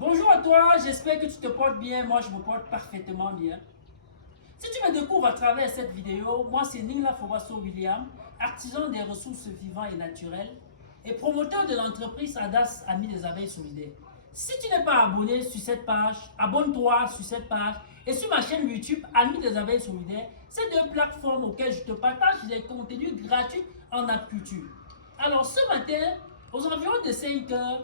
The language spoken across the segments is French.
Bonjour à toi, j'espère que tu te portes bien. Moi, je me porte parfaitement bien. Si tu me découvres à travers cette vidéo, moi, c'est Ningla Fobasso William, artisan des ressources vivantes et naturelles et promoteur de l'entreprise ADAS Amis des Abeilles Solidaires. Si tu n'es pas abonné sur cette page, abonne-toi sur cette page et sur ma chaîne YouTube Amis des Abeilles Solidaires. C'est deux plateformes auxquelles je te partage des contenus gratuits en agriculture. Alors, ce matin, aux environs de 5 heures,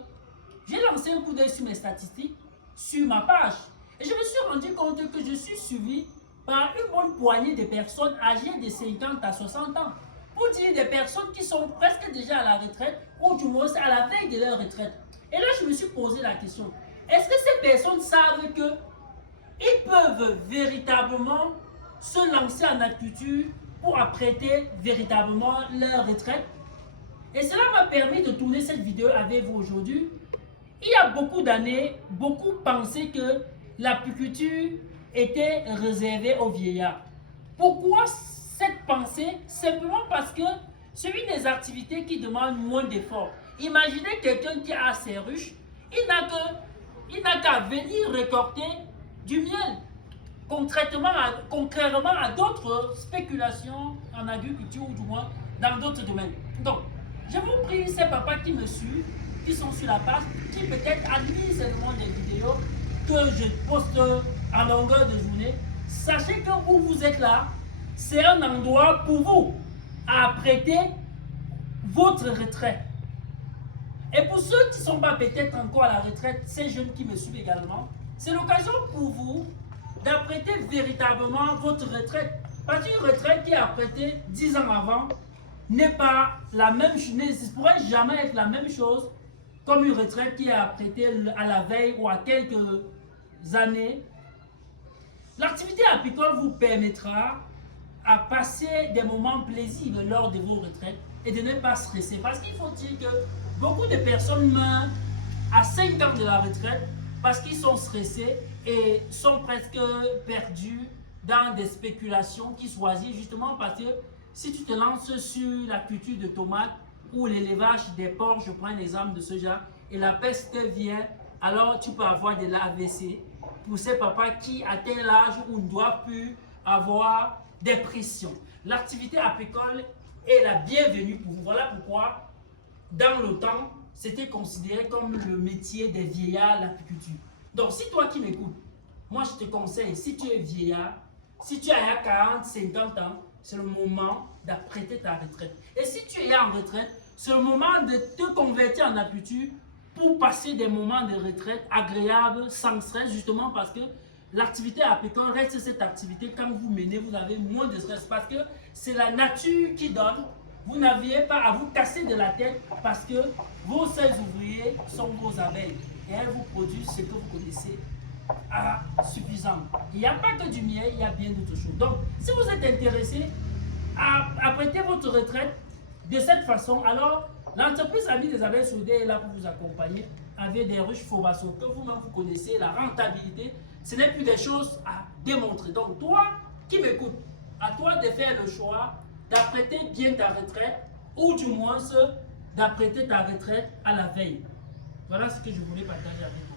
j'ai lancé un coup d'œil sur mes statistiques, sur ma page, et je me suis rendu compte que je suis suivi par une bonne poignée de personnes âgées de 50 à 60 ans. Pour dire des personnes qui sont presque déjà à la retraite, ou du moins à la veille de leur retraite. Et là, je me suis posé la question, est-ce que ces personnes savent qu'ils peuvent véritablement se lancer en agriculture pour apprêter véritablement leur retraite? Et cela m'a permis de tourner cette vidéo avec vous aujourd'hui. Il y a beaucoup d'années, beaucoup pensaient que l'apiculture était réservée aux vieillards. Pourquoi cette pensée? Simplement parce que c'est une des activités qui demande moins d'efforts. Imaginez quelqu'un qui a ses ruches, il n'a qu'à venir récolter du miel. Contrairement à d'autres spéculations en agriculture ou du moins dans d'autres domaines. Donc, je vous prie, ces papas qui me suivent, qui sont sur la page, qui peut-être admirent seulement des vidéos que je poste à longueur de journée, sachez que où vous êtes là, c'est un endroit pour vous à apprêter votre retraite. Et pour ceux qui ne sont pas peut-être encore à la retraite, ces jeunes qui me suivent également, c'est l'occasion pour vous d'apprêter véritablement votre retraite. Parce qu'une retraite qui est apprêtée 10 ans avant n'est pas la même chose, ne pourrait jamais être la même chose comme une retraite qui est apprêtée à la veille ou à quelques années. L'activité apicole vous permettra à passer des moments plaisibles lors de vos retraites et de ne pas stresser. Parce qu'il faut dire que beaucoup de personnes meurent à 5 ans de la retraite parce qu'ils sont stressés et sont presque perdus dans des spéculations qui choisissent justement parce que si tu te lances sur la culture de tomates ou l'élevage des porcs, je prends l'exemple de ce genre, et la peste vient, alors tu peux avoir de l'AVC pour ces papas qui atteignent l'âge où ils ne doivent plus avoir des pressions. L'activité apicole est la bienvenue pour vous. Voilà pourquoi, dans le temps, c'était considéré comme le métier des vieillards, l'apiculture. Donc, si toi qui m'écoutes, moi je te conseille, si tu es vieillard, si tu as 40, 50 ans, c'est le moment d'apprêter ta retraite. Et si tu es en retraite, c'est le moment de te convertir en apiculture pour passer des moments de retraite agréables, sans stress, justement parce que l'activité apicole reste cette activité, quand vous menez, vous avez moins de stress parce que c'est la nature qui donne. Vous n'aviez pas à vous casser de la tête parce que vos seuls ouvriers sont vos abeilles et elles vous produisent ce que vous connaissez à suffisant. Il n'y a pas que du miel, il y a bien d'autres choses. Donc, si vous êtes intéressé à apprêter votre retraite de cette façon, alors l'entreprise Amis des Abeilles Solidaires est là pour vous accompagner avec des ruches Fobasso que vous-même vous connaissez, la rentabilité. Ce n'est plus des choses à démontrer. Donc, toi qui m'écoutes, à toi de faire le choix d'apprêter bien ta retraite ou du moins d'apprêter ta retraite à la veille. Voilà ce que je voulais partager avec vous.